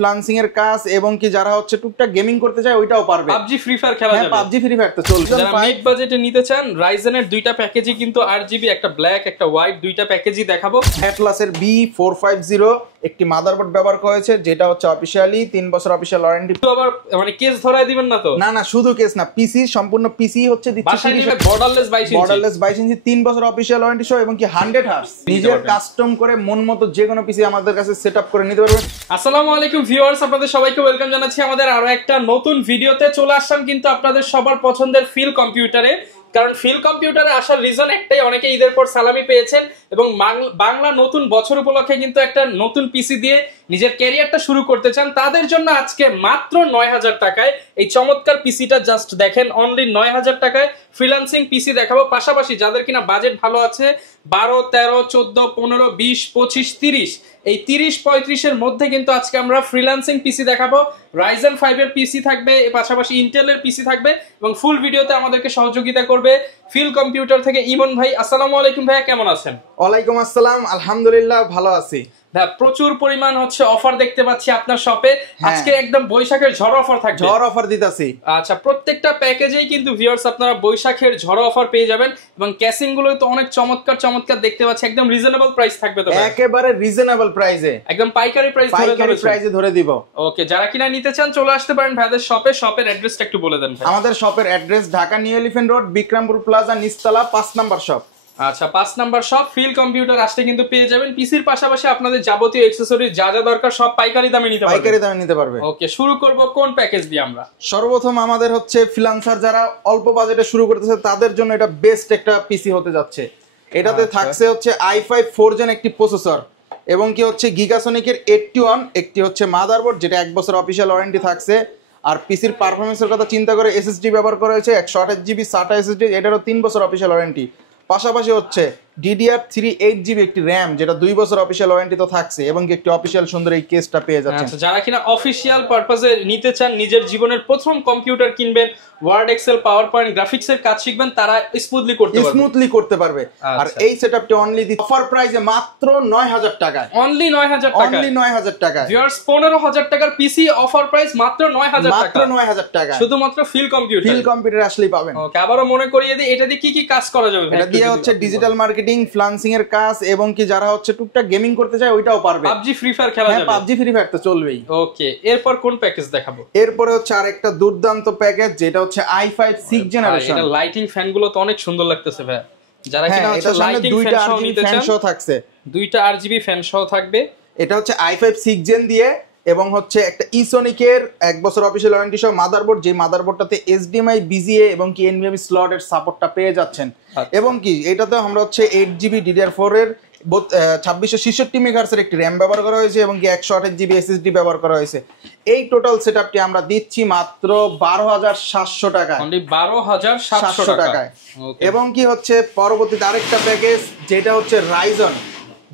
Freelancing এর কাজ এবং কি যারা হচ্ছে টুকটাক গেমিং করতে চায় ওইটাও পারবে। PUBG ফ্রি ফায়ার খেলা যাবে। PUBG ফ্রি ফায়ার তো চলছে। যারা মিড বাজেটে নিতে চান রাইজেন এর দুইটা প্যাকেজই কিন্তু 8GB, একটা ব্ল্যাক একটা হোয়াইট, দুইটা প্যাকেজই দেখাবো। অ্যাটলাসের B450 একটি মাদারবোর্ড ব্যবহার করেছে, যেটা হচ্ছে অফিশিয়ালি 3 বছর অফিশিয়াল ওয়ারেন্টি। তো আবার মানে কেস ধরায় দিবেন না তো? না শুধু কেস না, পিসি সম্পূর্ণ পিসি হচ্ছে দিচ্ছে বর্ডারলেস 22 ইঞ্চি 3 বছর অফিশিয়াল ওয়ারেন্টি সহ এবং কি 100 হার্টজ নিজের কাস্টম করে মন মতো যে কোনো পিসি আমাদের কাছে সেটআপ করে নিতে পারবেন। আসসালামু আলাইকুম ভিউয়ার্স, আপনাদের সবাইকে ওয়েলকাম জানাচ্ছি আমাদের আরো একটা নতুন ভিডিওতে। চলে আসলাম কিন্তু আপনাদের সবার পছন্দের ফিল কম্পিউটারে। কারণ ফিল কম্পিউটারে আসার রিজন একটাই, অনেকে ঈদের পর সালামি পেয়েছেন এবং বাংলা নতুন বছর উপলক্ষে কিন্তু একটা নতুন পিসি দিয়ে নিজের ক্যারিয়ারটা শুরু করতে চান। তাদের জন্য আজকে মাত্র 9000 টাকায় এই চমৎকার পিসিটা জাস্ট দেখেন, অনলি 9000 টাকায় ফ্রিল্যান্সিং পিসি দেখাবো। পাশাপাশি যাদের কিনা বাজেট ভালো আছে 12, 13, 14, 15, 20, 25, 30 এই 30-35 এর মধ্যে কিন্তু আজকে আমরা ফ্রিল্যান্সিং পিসি দেখাবো। রাইজেন 5 এর পিসি থাকবে, এর পাশাপাশি ইন্টেলের পিসি থাকবে এবং ফুল ভিডিওতে আমাদেরকে সহযোগিতা করবে ফিল কম্পিউটার থেকে ইমন ভাই। আসসালামু আলাইকুম ভাইয়া, কেমন আছেন? ওয়ালাইকুম আসসালাম, আলহামদুলিল্লাহ ভালো আছি। প্রচুর পরিমাণ হচ্ছে অফার দেখতে পাচ্ছি আপনার শপে। আজকে একদম বৈশাখের ঝড় অফার থাকবে। ঝড় অফার দিতাছি। আচ্ছা, প্রত্যেকটা প্যাকেজেই কিন্তু ভিউয়ার্স আপনারা বৈশাখের ঝড় অফার পেয়ে যাবেন এবং ক্যাসিং গুলো তো অনেক চমৎকার দেখতে পাচ্ছি। একদম রিজনেবল প্রাইস থাকবে তো? একেবারে রিজনেবল প্রাইসে, একদম পাইকারি প্রাইসে ধরে দিব। ওকে, যারা কিনা নিতে চান চলে আসতে পারেন ভাইদের শপে। শপের অ্যাড্রেসটা একটু বলে দেন ভাই। আমাদের শপের address Dhaka new Elephant road, Bikrampur plaza, নিচতলা 5 নাম্বার শপ। আচ্ছা, 5 নাম্বার শপ ফিল কম্পিউটার আসতে কিন্তু পেয়ে যাবেন। পিসির পাশাপাশি আপনাদের যাবতীয় অ্যাকসেসরি যা দরকার সব পাইকারি দামে নিতে পারবে। ওকে, শুরু করব কোন প্যাকেজ দিয়ে আমরা? সর্বপ্রথম আমাদের হচ্ছে ফ্রিল্যান্সার যারা অল্প বাজেটে শুরু করতেছে তাদের জন্য এটা বেস্ট একটা পিসি হতে যাচ্ছে। এটাতে থাকছে হচ্ছে i5 4 জেন একটি প্রসেসর এবং কি হচ্ছে গিগাসনিকের 81 একটি হচ্ছে মাদারবোর্ড, যেটা 1 বছর অফিশিয়াল ওয়ারেন্টি থাকছে। আর পিসির পারফরমেন্সের কথা চিন্তা করে এসএসডি ব্যবহার করা হয়েছে 128GB SATA এসএসডি, এটারও 3 বছর অফিশিয়াল ওয়ারেন্টি। পাশাপাশি হচ্ছে DDR3 8GB একটি র্যাম, যেটা 2 বছর অফিশিয়াল ওয়ারেন্টি তো থাকছে এবং একটি অফিশিয়াল সুন্দর এই কেসটা পেয়ে যাচ্ছে। আচ্ছা, যারা কিনা অফিশিয়াল পারপাসে নিতে চান, নিজের জীবনের প্রথম কম্পিউটার কিনবেন, ওয়ার্ড এক্সেল পাওয়ার পয়েন্ট গ্রাফিক্সের কাজ শিখবেন, তারা স্মুথলি করতে পারবে। আর এই সেটআপটি অনলি অফার প্রাইসে মাত্র 9000 টাকায়, অনলি 9000 টাকা। ভিউয়ার্স, 15000 টাকার পিসি অফার প্রাইস মাত্র 9000 টাকা, শুধুমাত্র ফিল কম্পিউটার আসলেই পাবেন। ওকে, আবারও মনে করিয়ে দিই, এটা দিয়ে কি কাজ করা যাবে? এটা দিয়ে হচ্ছে ডিজিটাল মার্কেটিং, ফ্রিল্যান্সিং এর কাজ এবং কি যারা হচ্ছে টুকটাক গেমিং করতে চায় ওইটাও পারবে। PUBG ফ্রি ফায়ার খেলা যাবে। PUBG ফ্রি ফায়ার তো চলবেই। ওকে, এরপর কোন প্যাকেজ দেখাবো? এরপরে হচ্ছে আরেকটা দুর্দান্ত প্যাকেজ, যেটা হচ্ছে i5 6 জেনারেশন। এটা লাইটিং ফ্যান গুলো তো অনেক সুন্দর লাগতেছে ভাই। যারা কিনা হচ্ছে লাইটিং ফ্যান সহ নিতে চান, থাকছে দুইটা RGB ফ্যান সহ থাকবে। এটা হচ্ছে i5 6 জেন দিয়ে এবং হচ্ছে একটা ইসোনিকের 1 বছর অফিশিয়াল ওয়ারেন্টি সহ মাদারবোর্ড, যে মাদারবোর্ডটাতে HDMI BGA এবং কি NVMe স্লটের সাপোর্টটা পেয়ে যাচ্ছেন। এবং কি এটাতে আমরা হচ্ছে 8GB DDR4 এর 2666 মেগাহার্টজ এর একটি র্যাম ব্যবহার করা হয়েছে এবং কি 128GB SSD ব্যবহার করা হয়েছে। এই টোটাল সেটআপটি আমরা দিচ্ছি মাত্র 12700 টাকায়, অনলি 12700 টাকায়। এবং কি হচ্ছে পরবর্তীতে আরেকটা প্যাকেজ, যেটা হচ্ছে রাইজন।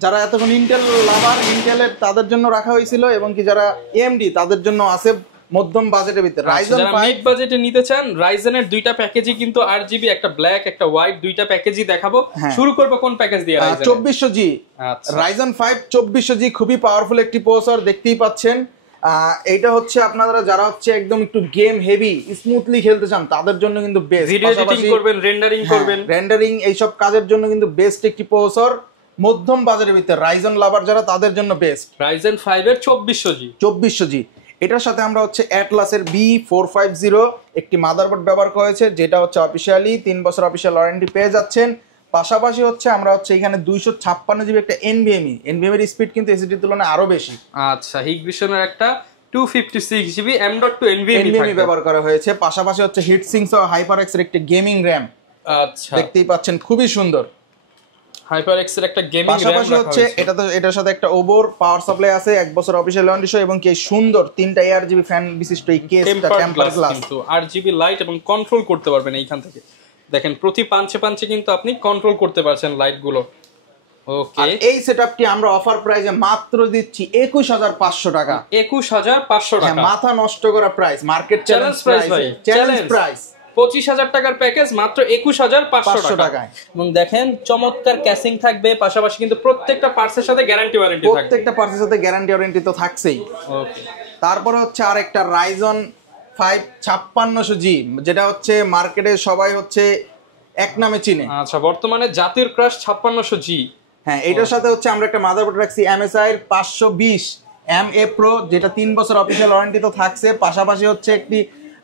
যারা এতক্ষণ ইন্টেল লাভার, ইন্টেলের তাদের জন্য রাখা হয়েছিল এবং কি যারা AMD তাদের জন্য আছে মধ্যম বাজেটের ভিতরে। রাইজন 5 মিড বাজেটে নিতে চান, রাইজেনের দুইটা প্যাকেজই কিন্তু 8GB, একটা ব্ল্যাক একটা হোয়াইট, দুইটা প্যাকেজই দেখাবো। শুরু করব কোন প্যাকেজ দিয়ে? 2400G রাইজন 5 2400G, খুবই পাওয়ারফুল একটি প্রসেসর, দেখতেই পাচ্ছেন। এইটা হচ্ছে আপনারা যারা হচ্ছে একদম একটু গেম হেভি স্মুথলি খেলতে চান তাদের জন্য কিন্তু বেস্ট। ভিডিও এডিটিং করবেন, রেন্ডারিং এইসব কাজের জন্য কিন্তু বেস্ট একটি প্রসেসর। মধ্যম বাজারের ভিতরে রাইজন লাভার যারা তাদের জন্য বেস্ট। রাইজেন 5 এর 2400G। এটার সাথে আমরা হচ্ছে অ্যাটলাসের B450 একটি মাদারবোর্ড ব্যবহার করেছে, যেটা হচ্ছে অফিশিয়ালি 3 বছর অফিশিয়াল ওয়ারেন্টি পেয়ে যাচ্ছেন। পাশাপাশি হচ্ছে আমরা হচ্ছে এখানে 256GB একটা NVMe এর স্পিড কিন্তু SSD এর তুলনায় আরো বেশি। আচ্ছা, হিগবিশনের একটা 256GB M.2 NVMe ব্যবহার করা হয়েছে। পাশাপাশি হচ্ছে হিটসিঙ্ক সহ HyperX এর একটা গেমিং র্যাম। আচ্ছা, দেখতেই পাচ্ছেন খুবই সুন্দর। HyperX এর একটা গেমিং র্যাম পাশাপাশি হচ্ছে এটার সাথে একটা ওভার পাওয়ার সাপ্লাই আছে 1 বছর অফিশিয়াল ওয়ারেন্টি সহ এবং কি সুন্দর 3টা ARGB ফ্যান বিশিষ্ট এই কেসটা, টেম্পার গ্লাস কিন্তু RGB লাইট এবং কন্ট্রোল করতে পারবেন এইখান থেকে। দেখেন প্রতি পাঞ্চে কিন্তু আপনি কন্ট্রোল করতে পারছেন লাইট গুলো। ওকে, আর এই সেটআপটি আমরা অফার প্রাইসে মাত্র দিচ্ছি 21500 টাকা। 21500 টাকা, মাথা নষ্ট করা প্রাইস, মার্কেট চ্যালেঞ্জ প্রাইস। 25000 টাকার প্যাকেজ মাত্র 21500 টাকায়। এবং দেখেন চমৎকার ক্যাসিং থাকবে, পাশাপাশি কিন্তু প্রত্যেকটা পার্টসের সাথে গ্যারান্টি ওয়ারেন্টি থাকবে। প্রত্যেকটা পার্টসের সাথে গ্যারান্টি ওয়ারেন্টি তো থাকছেই। ওকে, তারপরে হচ্ছে আরেকটা রাইজন 5 5600G, যেটা হচ্ছে মার্কেটে সবাই হচ্ছে এক নামে চিনে। আচ্ছা, বর্তমানে জাতীয় ক্রাশ 5600G। হ্যাঁ, এটার সাথে হচ্ছে আমরা একটা মাদারবোর্ড রাখছি MSI এর 520 MA Pro, যেটা 3 বছর অফিসিয়াল ওয়ারেন্টি তো থাকছে, পাশাপাশি হচ্ছে একটি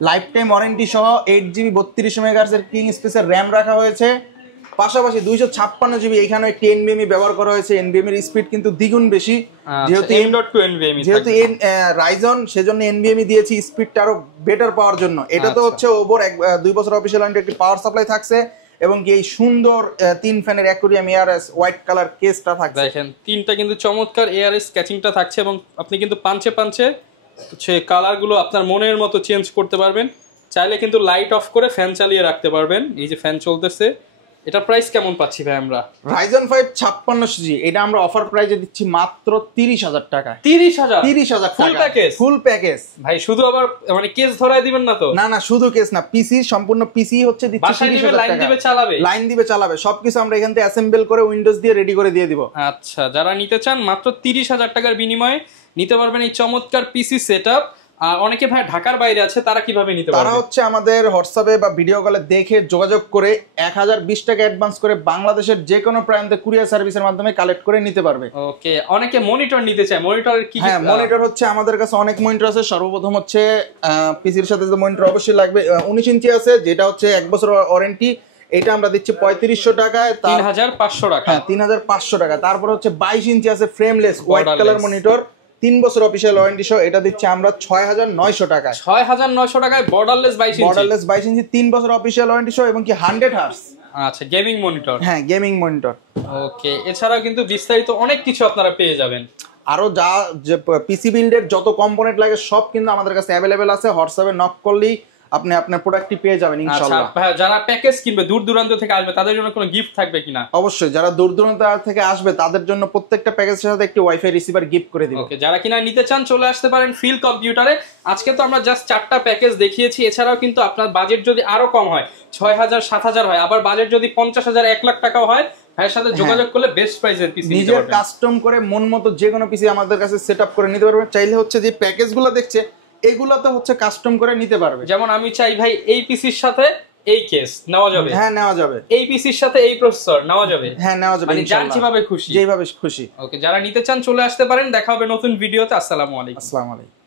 লাইফ টাইম ওয়ারেন্টি সহ 8GB 32 মেগাহার্টজ এর কিং স্পেসের র্যাম রাখা হয়েছে। পাশাপাশি 256GB এখানে একটি NVMe ব্যবহার করা হয়েছে। NVMe এর স্পিড কিন্তু দ্বিগুণ বেশি, যেহেতু M.2 NVMe, যেহেতু রাইজন, সেজন্য NVMe দিয়েছি স্পিডটা আরো বেটার পাওয়ার জন্য। এটা তো হচ্ছে ওভার 2 বছর অফিসিয়াল ওয়ারেন্টি, একটি পাওয়ার সাপ্লাই থাকছে এবং কি এই সুন্দর 3 ফ্যানের অ্যাকুরিয়াম এআরএস হোয়াইট কালার কেসটা থাকছে। দেখেন তিনটা কিন্তু চমৎকার এআরএস স্কেচিংটা থাকছে এবং আপনি কিন্তু পাঞ্চে হচ্ছে কালারগুলো আপনার মনের মতো চেঞ্জ করতে পারবেন। চাইলে কিন্তু লাইট অফ করে ফ্যান চালিয়ে রাখতে পারবেন। এই যে ফ্যান চলতেছে, এটা প্রাইস কেমন পাচ্ছি ভাই আমরা? রাইজন 5 5600G এটা আমরা অফার প্রাইসে দিচ্ছি মাত্র 30,000 টাকা। 30,000 ফুল প্যাকেজ? ফুল প্যাকেজ ভাই। শুধু আবার মানে কেস ধরায় দিবেন না তো? না না, শুধু কেস না, পিসি, সম্পূর্ণ পিসি হচ্ছে দিচ্ছি 30,000 টাকা। লাইন দিবে চালাবে, সবকিছু আমরা এখান থেকে অ্যাসেম্বল করে উইন্ডোজ দিয়ে রেডি করে দিয়ে দিব। আচ্ছা, যারা নিতে চান মাত্র 30,000 টাকার বিনিময়ে নিতে পারবেন এই চমৎকার পিসি সেটআপ। আর অনেকে ভাই ঢাকার বাইরে আছে, তারা কিভাবে নিতে পারবে? তারা হচ্ছে আমাদের হোয়াটসঅ্যাপে বা ভিডিও কলে দেখে যোগাযোগ করে 1020 টাকা অ্যাডভান্স করে বাংলাদেশের যে কোনো প্রান্তে কুরিয়ার সার্ভিসের মাধ্যমে কালেক্ট করে নিতে পারবে। ওকে, অনেকে মনিটর নিতে চায়, মনিটরের কি? হ্যাঁ, মনিটর হচ্ছে আমাদের কাছে অনেক মনিটর আছে। সর্বপ্রথম হচ্ছে পিসির সাথে যে মনিটর অবশ্যই লাগবে, 19 ইঞ্চি আছে, যেটা হচ্ছে 1 বছর ওয়ারেন্টি। এটা আমরা দিচ্ছি 3500 টাকায়, 3500 টাকা। হ্যাঁ, 3500 টাকা। তারপর হচ্ছে 22 ইঞ্চি আছে ফ্রেমলেস হোয়াইট কালার মনিটর, 3 বছর অফিসিয়াল ওয়ারেন্টি সহ, এটা দিচ্ছি আমরা 6900 টাকায়। 6900 টাকায় বর্ডারলেস 22 ইঞ্চি 3 বছর অফিসিয়াল ওয়ারেন্টি সহ এবং কি 100 হার্টজ। আচ্ছা, গেমিং মনিটর? হ্যাঁ, গেমিং মনিটর। ওকে, এছাড়াও কিন্তু বিস্তারিত অনেক কিছু আপনারা পেয়ে যাবেন। আরো যা যে পিসি বিল্ডের যত কম্পোনেন্ট লাগে সব কিন্তু আমাদের কাছে অ্যাভেলেবেল আছে। হোয়াটসঅ্যাপে নক করলেই আপনি আপনার প্রোডাক্টটি পেয়ে যাবেন ইনশাআল্লাহ। আচ্ছা, যারা প্যাকেজ কিনবে দূর দূরান্ত থেকে আসবে তাদের জন্য কোনো গিফট থাকবে কিনা? অবশ্যই, যারা দূর দূরান্ত থেকে আসবে তাদের জন্য প্রত্যেকটা প্যাকেজের সাথে একটি ওয়াইফাই রিসিভার গিফট করে দিব। ওকে, যারা কিনা নিতে চান চলে আসতে পারেন ফিল কম্পিউটারে। আজকে তো আমরা জাস্ট 4টা প্যাকেজ দেখিয়েছি, এছাড়াও কিন্তু আপনার বাজেট যদি আরো কম হয়, 6000 7000 হয়, আবার বাজেট যদি 50,000 1 লাখ টাকাও হয়, ভাইয়ের সাথে যোগাযোগ করলে বেস্ট প্রাইসের পিসি নিতে নিজের পারবেন। কাস্টম করে মন মতো যে কোনো পিসি আমাদের কাছে সেটআপ করে নিতে পারবেন। চাইলে হচ্ছে যে প্যাকেজগুলো দেখছে এগুলোতে হচ্ছে কাস্টম করে নিতে পারবে। যেমন আমি চাই ভাই এই পিসির সাথে এই কেস নেওয়া যাবে। হ্যাঁ, নেওয়া যাবে। এই পিসির সাথে এই প্রসেসর নেওয়া যাবে। হ্যাঁ, নেওয়া যাবে মানে যার যেভাবে খুশি, যেভাবে খুশি। ওকে, যারা নিতে চান চলে আসতে পারেন। দেখা হবে নতুন ভিডিওতে। আসসালামু আলাইকুম। আসসালামু আলাইকুম।